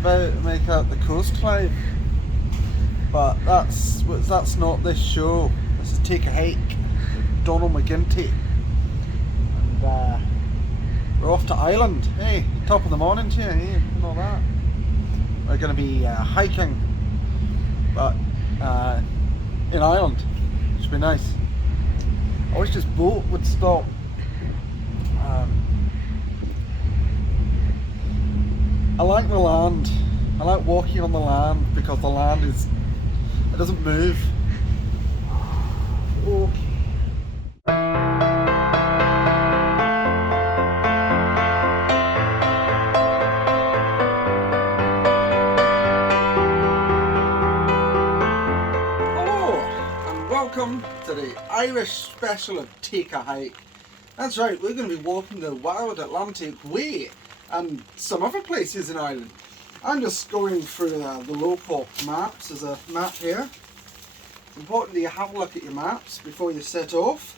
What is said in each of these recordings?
about to make out the coastline, but that's not this show. This is Take a Hike with Donald McGinty, and we're off to Ireland. Hey, top of the morning to you, hey, and all that. We're going to be hiking, but in Ireland, which would be nice. I wish this boat would stop. I like the land. I like walking on the land because the land it doesn't move. Okay. Hello and welcome to the Irish special of Take a Hike. That's right, we're going to be walking the Wild Atlantic Way and some other places in Ireland. I'm just going through the local maps. There's a map here. It's important that you have a look at your maps before you set off.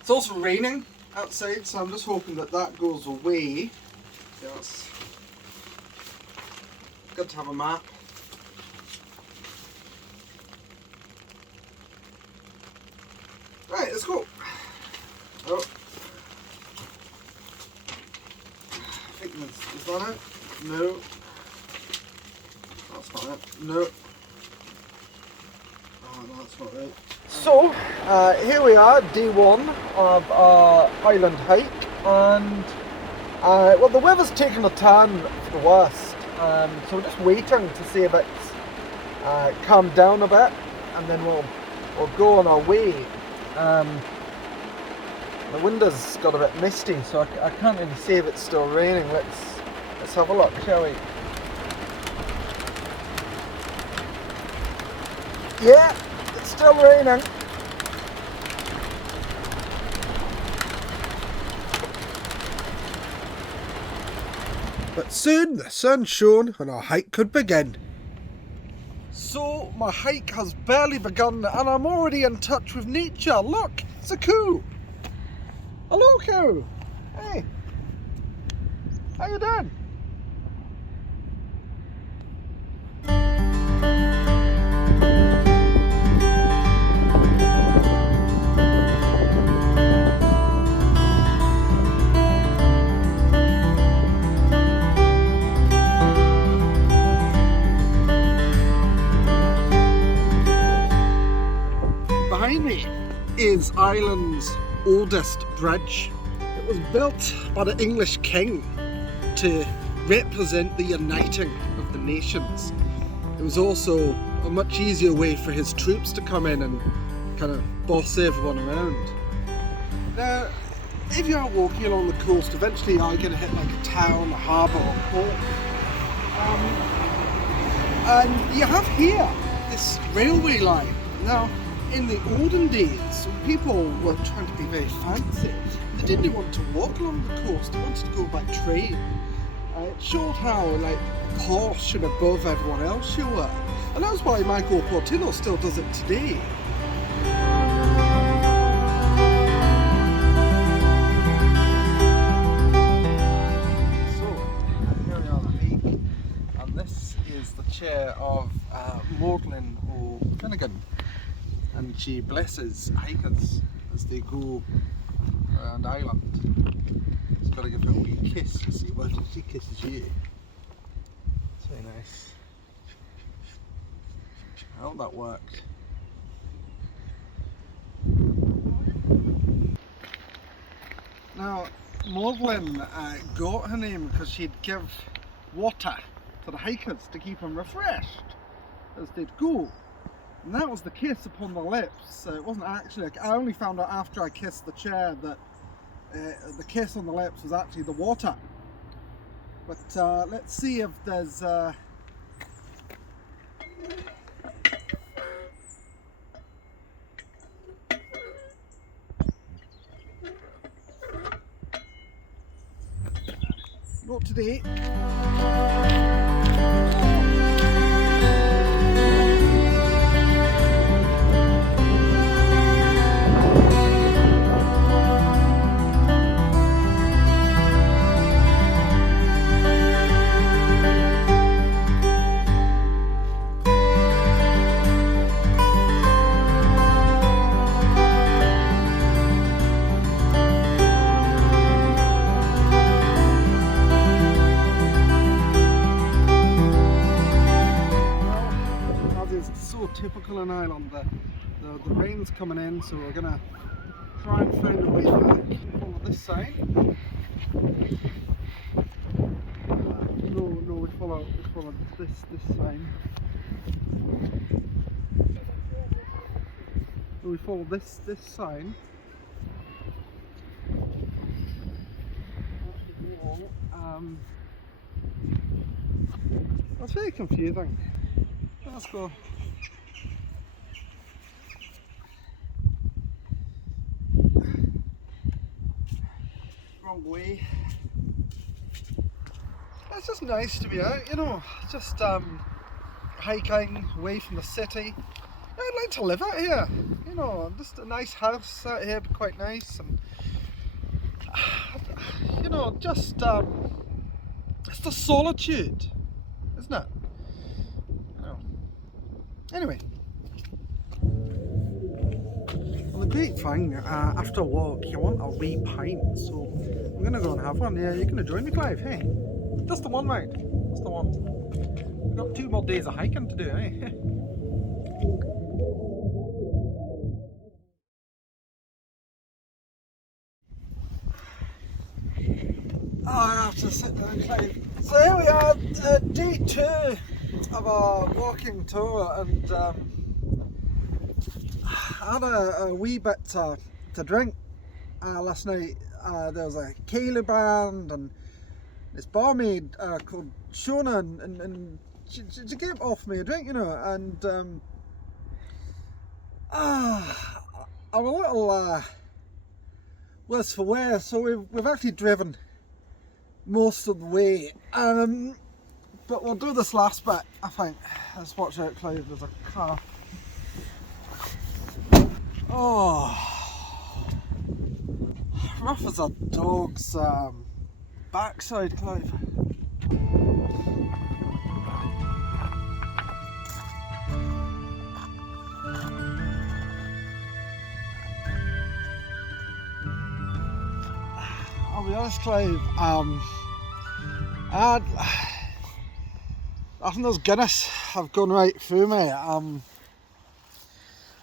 It's also raining outside, so I'm just hoping that goes away. So it's good to have a map. Right, let's go. Oh. I think is that it? No. That's not it. No. Oh, no, that's not right. So, here we are, day one of our Highland hike, and well, the weather's taken a turn for the worst, so we're just waiting to see if it's calmed down a bit, and then we'll go on our way. The window's got a bit misty, so I can't really see if it's still raining. Let's have a look, shall we? Yeah, it's still raining. But soon the sun shone and our hike could begin. So my hike has barely begun and I'm already in touch with nature. Look, it's a cow. Hello, cow. Hey. How you doing? Behind me is Ireland's oldest bridge. It was built by the English king to represent the uniting of the nations. It was also a much easier way for his troops to come in and kind of boss everyone around. Now, if you are walking along the coast, eventually you are going to hit like a town, a harbour or port. And you have here this railway line. Now, in the olden days, people were trying to be very fancy. They didn't want to walk along the coast, they wanted to go by train. It showed how posh and above everyone else you were. And that's why Michael Portillo still does it today. So, here we are the hike, and this is the chair of Magdalene O'Finnegan. And she blesses hikers as they go around Ireland. Just got to give her a wee kiss to see whether she kisses you. It's very nice. I hope that worked. Now, Magdalene got her name because she'd give water to the hikers to keep them refreshed as they'd go. And that was the kiss upon the lips. It wasn't actually, I only found out after I kissed the chair that the kiss on the lips was actually the water. But let's see if there's not today. an island. The rain's coming in, so we're gonna try and find a way back. Follow this side. No, we follow this side. So we follow this sign. That's very confusing. Let's go. Wrong way. It's just nice to be out, you know, just hiking away from the city. I'd like to live out here, you know, just a nice house out here, be quite nice, and you know, just it's the solitude, isn't it? You know. Anyway, well, the great thing after a walk, you want a wee pint, so we're gonna go and have one. Yeah, you're gonna join me, Clive? Hey, just the one, mate. Just the one. We've got 2 more days of hiking to do, eh? Oh, I have to sit down, Clive. So here we are, day 2 of our walking tour, and I had a wee bit to drink last night. There was a Kaylee band and this barmaid called Shona, and she gave off me a drink, you know, and I'm a little worse for wear, so we've actually driven most of the way, but we'll do this last bit, I think. Let's watch out, Clive, there's a car. Oh, rough as a dog's backside, Clive. I'll be honest, Clive, I think those Guinness have gone right through me.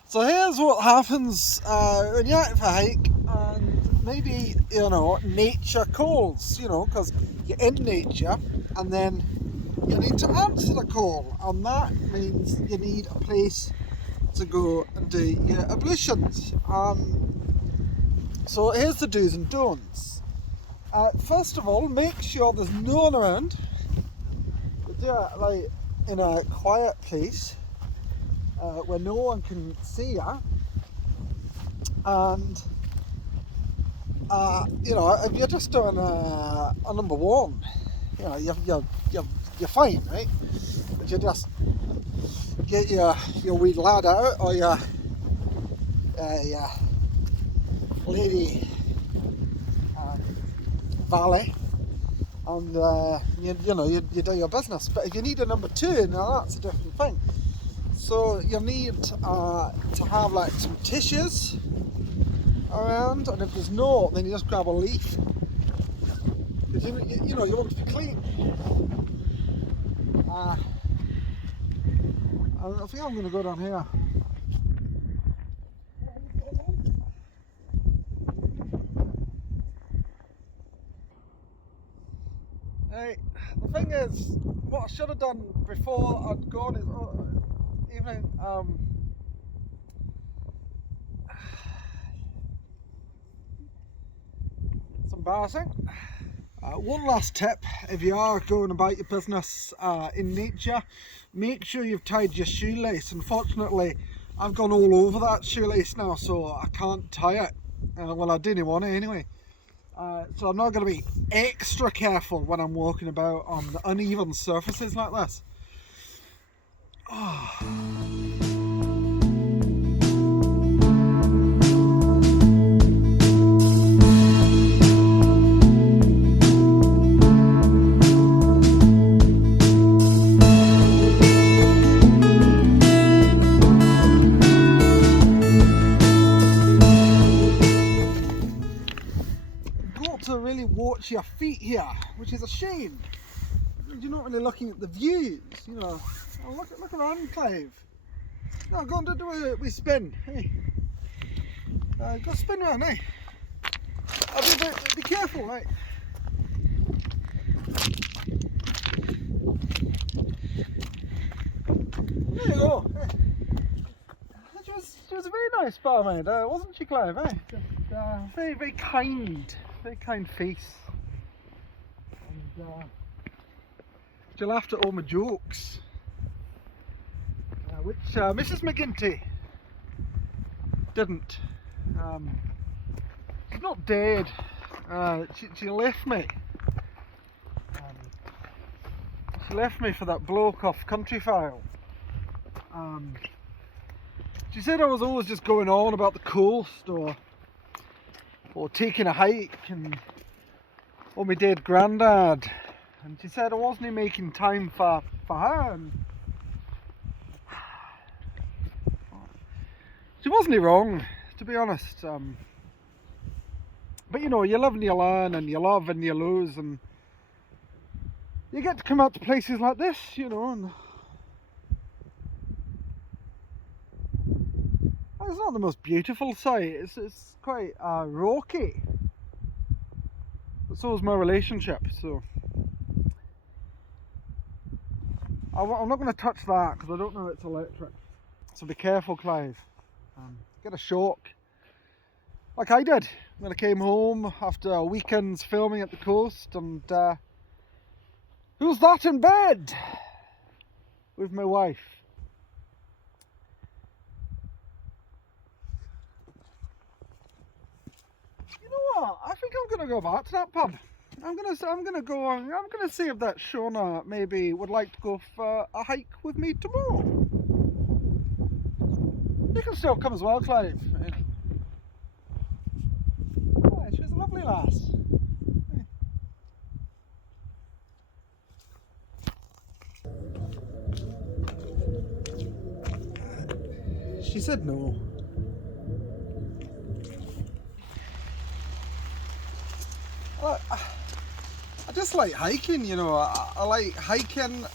So here's what happens when you're out for a hike and maybe, you know, nature calls, you know, because you're in nature, and then you need to answer the call, and that means you need a place to go and do your ablutions. So here's the do's and don'ts. First of all, make sure there's no one around. Do it like in a quiet place where no one can see you, and you know, if you're just doing a number 1, you know, you're fine, right? But you just get your wee lad out, or your lady valet, and you know, you do your business. But if you need a number 2, now that's a different thing. So you need to have like some tissues around, and if there's no, then you just grab a leaf, because you know, you want to be clean. I think I'm going to go down here. Hey, the thing is, what I should have done before I'd gone is, evening, it's embarrassing. One last tip, if you are going about your business in nature, make sure you've tied your shoelace. Unfortunately, I've gone all over that shoelace now, so I can't tie it. Well, I didn't want to anyway. So I'm not going to be extra careful when I'm walking about on uneven surfaces like this. Oh. To really watch your feet here, which is a shame. You're not really looking at the views, you know. Oh, look around, Clive. No, go on to do a wee spin. Hey. Go spin round, hey. Be careful, right? There you go. Hey. She was a very nice barmaid, wasn't she, Clive? Eh? Just, very, very kind face. And she laughed at all my jokes, which Mrs. McGinty didn't. She's not dead. She left me. She left me for that bloke off Country File. She said I was always just going on about the coast or taking a hike and or my dead granddad, and she said I wasn't making time for her, and she wasn't wrong, to be honest. But you know, you live and you learn, and you love and you lose, and you get to come out to places like this, you know, and it's not the most beautiful sight. It's quite rocky. But so is my relationship. So I'm not going to touch that because I don't know it's electric. So be careful, Clive. Get a shock, like I did when I came home after weekends filming at the coast. And who's that in bed with my wife? I think I'm gonna go back to that pub. I'm gonna see if that Shona maybe would like to go for a hike with me tomorrow. You can still come as well, Clive. Yeah, she's a lovely lass. She said no. I just like hiking, you know. I like hiking.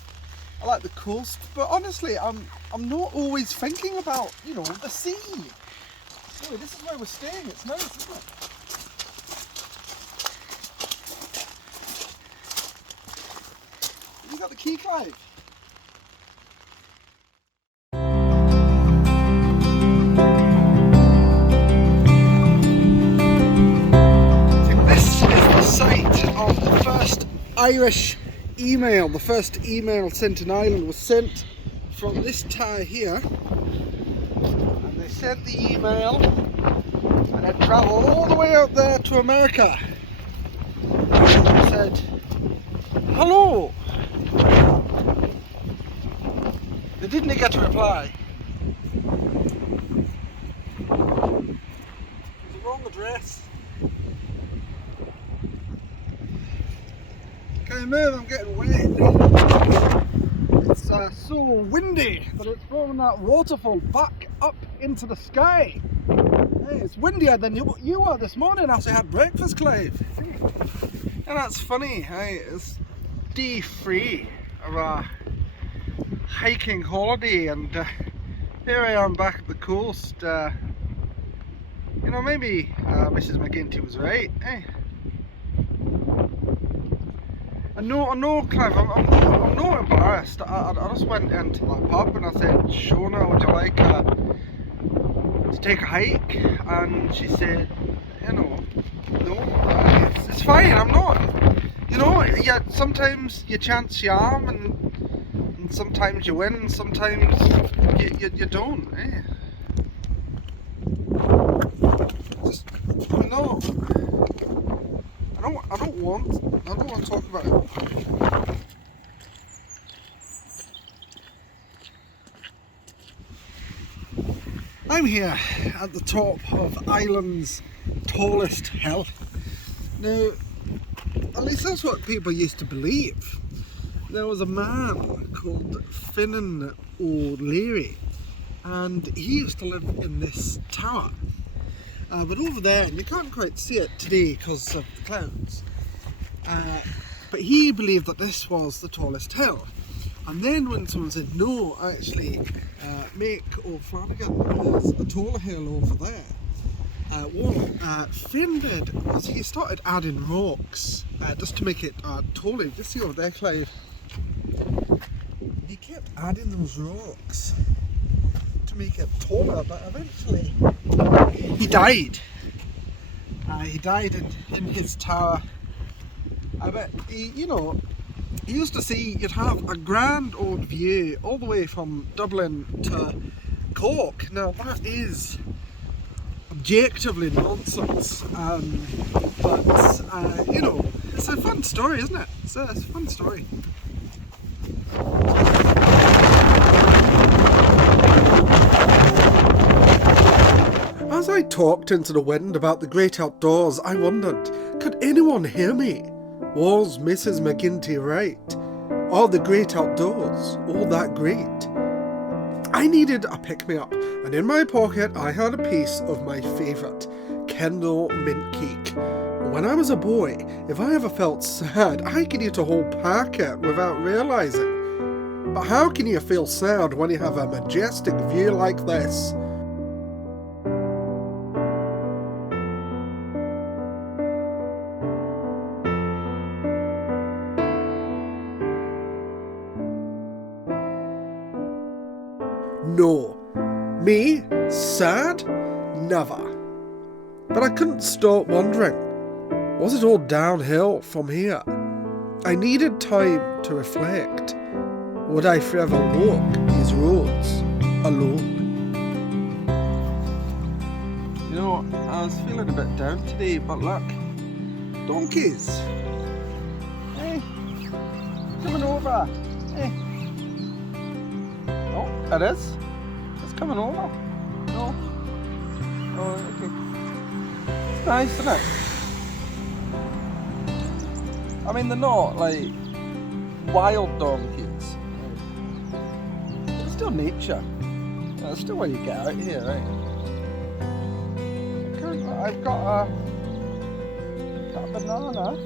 I like the coast, but honestly, I'm not always thinking about, you know, the sea. Oh, this is where we're staying. It's nice, isn't it? You got the key, Clive? Of the first Irish email, the first email sent in Ireland was sent from this tower here, and they sent the email and it travelled all the way out there to America. It said, hello. They didn't get a reply. It's the wrong address. Can I move? I'm getting wet. It's so windy that it's throwing that waterfall back up into the sky. Hey, it's windier than you were this morning after I had breakfast, Clive. And that's funny. Hey, it's day 3 of our hiking holiday, and here I am back at the coast. You know, maybe Mrs. McGinty was right. Hey. I know, Clive, I'm not embarrassed. I just went into that pub and I said, Shona, would you like to take a hike? And she said, you know, no, it's fine, I'm not. You know, yeah, sometimes you chance your arm and sometimes you win and sometimes you don't, eh? Just, you know, I don't want to talk about it. I'm here at the top of Ireland's tallest hill. Now, at least that's what people used to believe. There was a man called Finnan O'Leary, and he used to live in this tower. But over there, and you can't quite see it today because of the clouds, but he believed that this was the tallest hill. And then when someone said, no, actually, Mick O'Flanagan has a taller hill over there, what Finn did was he started adding rocks just to make it taller. Just see over there, Clive. He kept adding those rocks to make it taller, but eventually he died. He died in his tower. I bet he used to see you'd have a grand old view all the way from Dublin to Cork. Now that is objectively nonsense, but it's a fun story, isn't it? It's a fun story. As I talked into the wind about the great outdoors, I wondered, could anyone hear me? Was Mrs. McGinty right? Are the great outdoors all that great? I needed a pick-me-up, and in my pocket I had a piece of my favourite, Kendal mint cake. When I was a boy, if I ever felt sad, I could eat a whole packet without realising. But how can you feel sad when you have a majestic view like this? No. Me? Sad? Never. But I couldn't stop wondering, was it all downhill from here? I needed time to reflect. Would I forever walk these roads alone? You know, I was feeling a bit down today, but look, donkeys. Hey, coming over. Hey. Oh, it is. It's coming over. No. Oh, okay. It's nice, isn't it? I mean, they're not like wild donkeys. It's still nature. That's still where you get out here, right? I've got a banana.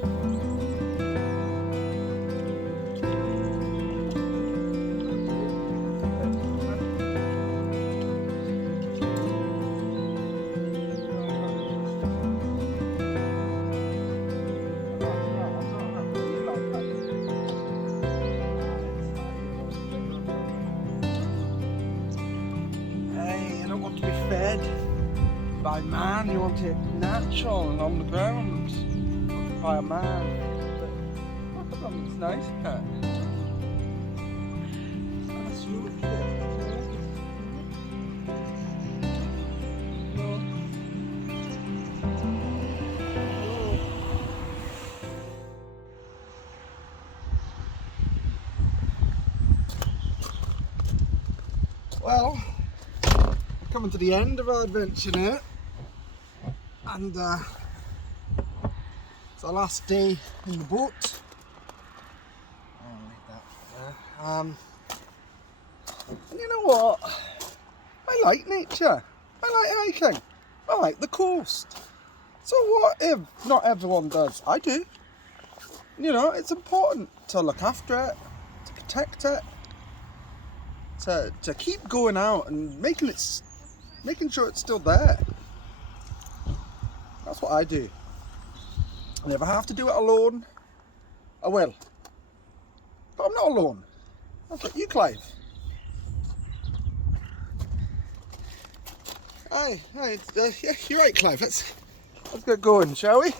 By man, you want it natural and on the ground by a man. But look at them, it's nice, cat. That's really Well, coming to the end of our adventure now. And it's our last day in the boat. And you know what? I like nature. I like hiking. I like the coast. So what if not everyone does? I do. You know, it's important to look after it, to protect it, to keep going out and making sure it's still there. That's what I do. And if I have to do it alone, I will. But I'm not alone. That's like you, Clive. Aye, yeah, you're right, Clive. Let's get going, shall we?